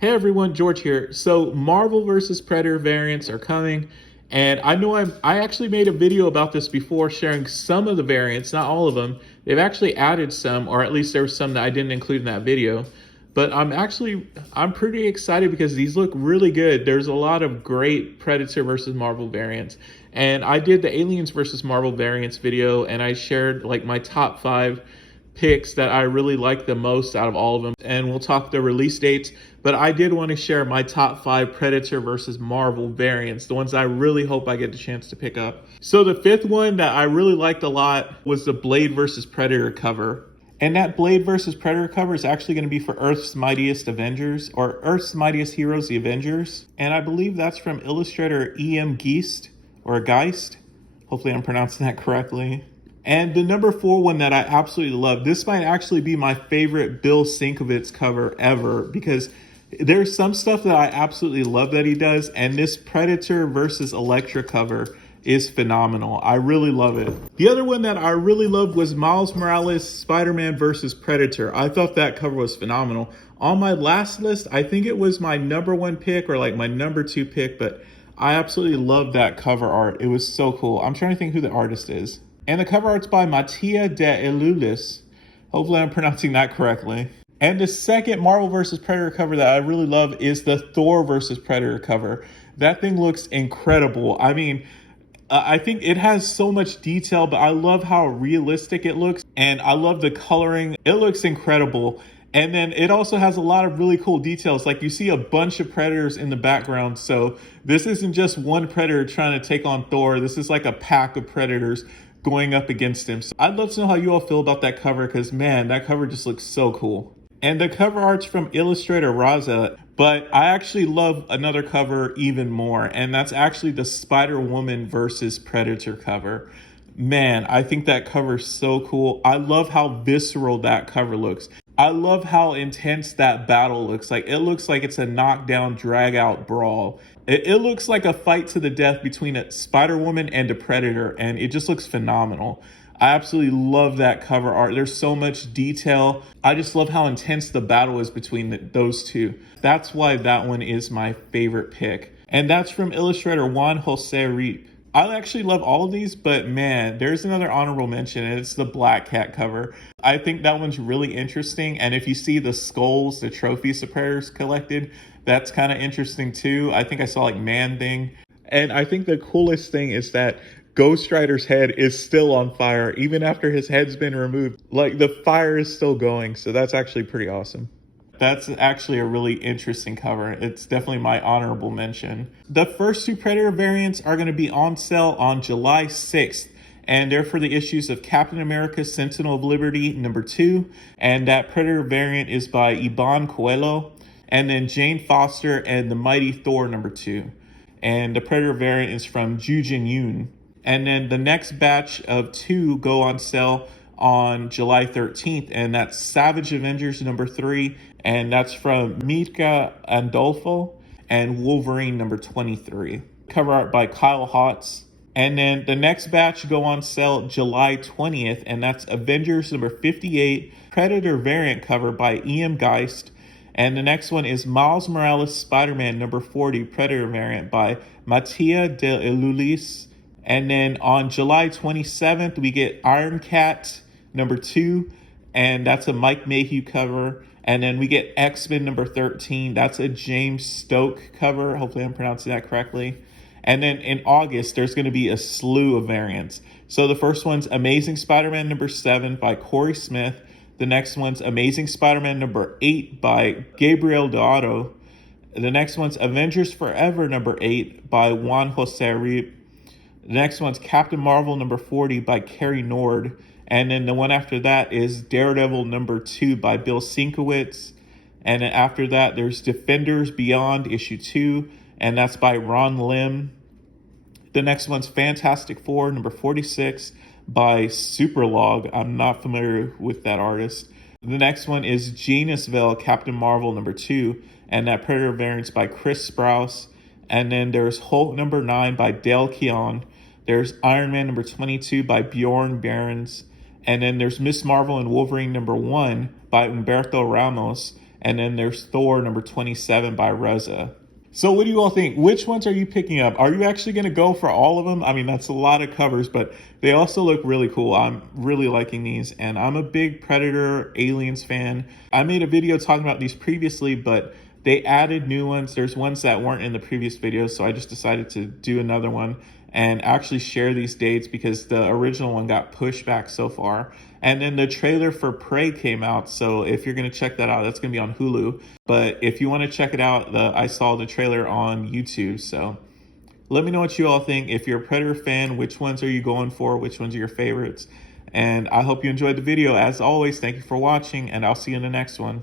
Hey everyone, George here. So Marvel vs. Predator variants are coming, and I actually made a video about this before, sharing some of the variants, not all of them. They've actually added some, or at least there were some that I didn't include in that video. But I'm pretty excited because these look really good. There's a lot of great Predator versus Marvel variants. And I did the Aliens versus Marvel variants video, and I shared like my top 5 picks that I really like the most out of all of them. And we'll talk the release dates. But I did want to share my top 5 Predator versus Marvel variants, the ones I really hope I get the chance to pick up. So the fifth one that I really liked a lot was the Blade versus Predator cover. And that Blade versus Predator cover is actually going to be for Earth's Mightiest Avengers, or Earth's Mightiest Heroes, the Avengers. And I believe that's from illustrator E.M. Geist, or Geist. Hopefully I'm pronouncing that correctly. And the number 4 one that I absolutely love, this might actually be my favorite Bill Sienkiewicz cover ever, because there's some stuff that I absolutely love that he does, and this Predator versus Elektra cover is phenomenal. I really love it. The other one that I really loved was Miles Morales Spider-Man versus Predator. I thought that cover was phenomenal. On my last list, I think it was my number 1 pick or like my number 2 pick, but I absolutely loved that cover art. It was so cool. I'm trying to think who the artist is. And the cover art's by Mattia de Elulis. Hopefully I'm pronouncing that correctly. And the second Marvel vs. Predator cover that I really love is the Thor vs. Predator cover. That thing looks incredible. I mean, I think it has so much detail, but I love how realistic it looks. And I love the coloring. It looks incredible. And then it also has a lot of really cool details. Like you see a bunch of predators in the background. So this isn't just one predator trying to take on Thor. This is like a pack of predators going up against him. So I'd love to know how you all feel about that cover, because man, that cover just looks so cool. And the cover art's from illustrator Raza, but I actually love another cover even more, and that's actually the Spider-Woman versus Predator cover. Man, I think that cover's so cool. I love how visceral that cover looks. I love how intense that battle looks. Like, it looks like it's a knockdown, drag out brawl. It looks like a fight to the death between a Spider-Woman and a Predator, and it just looks phenomenal. I absolutely love that cover art. There's so much detail. I just love how intense the battle is between those two. That's why that one is my favorite pick. And that's from illustrator Juan Jose Reap. I actually love all of these, but man, there's another honorable mention, and it's the Black Cat cover. I think that one's really interesting, and if you see the skulls, the trophies the Predators collected, that's kind of interesting too. I think I saw like Man-Thing. And I think the coolest thing is that Ghost Rider's head is still on fire, even after his head's been removed. Like, the fire is still going, so that's actually pretty awesome. That's actually a really interesting cover. It's definitely my honorable mention. The first 2 Predator variants are going to be on sale on July 6th. And they're for the issues of Captain America Sentinel of Liberty number 2. And that Predator variant is by Iban Coelho. And then Jane Foster and the Mighty Thor number 2. And the Predator variant is from Ju Jin Yoon. And then the next batch of 2 go on sale on July 13th, and that's Savage Avengers number 3, and that's from Mika Andolfo, and Wolverine number 23. Cover art by Kyle Hotz. And then the next batch go on sale July 20th, and that's Avengers number 58, Predator variant cover by E.M. Geist. And the next one is Miles Morales Spider-Man number 40, Predator variant by Mattia de Elulis. And then on July 27th, we get Iron Cat number 2, and that's a Mike Mayhew cover. And then we get X-Men number 13. That's a James Stoke cover. Hopefully I'm pronouncing that correctly. And then in August, there's going to be a slew of variants. So the first one's Amazing Spider-Man number 7 by Corey Smith. The next one's Amazing Spider-Man number 8 by Gabriel Deodato. The next one's Avengers Forever number 8 by Juan Jose Reap. The next one's Captain Marvel number 40 by Cary Nord. And then the one after that is Daredevil number 2 by Bill Sienkiewicz. And then after that, there's Defenders Beyond issue 2, and that's by Ron Lim. The next one's Fantastic Four number 46 by Superlog. I'm not familiar with that artist. The next one is Genisville Captain Marvel number 2, and that Predator variant's by Chris Sprouse. And then there's Hulk number 9 by Dale Keown. There's Iron Man number 22 by Bjorn Behrens. And then there's Miss Marvel and Wolverine number 1 by Humberto Ramos. And then there's Thor number 27 by Reza. So what do you all think? Which ones are you picking up? Are you actually going to go for all of them? I mean, that's a lot of covers, but they also look really cool. I'm really liking these, and I'm a big Predator Aliens fan. I made a video talking about these previously, but they added new ones. There's ones that weren't in the previous video, so I just decided to do another one and actually share these dates because the original one got pushed back so far. And then the trailer for Prey came out, so if you're going to check that out, that's going to be on Hulu. But if you want to check it out, I saw the trailer on YouTube, so let me know what you all think. If you're a Predator fan, which ones are you going for? Which ones are your favorites? And I hope you enjoyed the video. As always, thank you for watching, and I'll see you in the next one.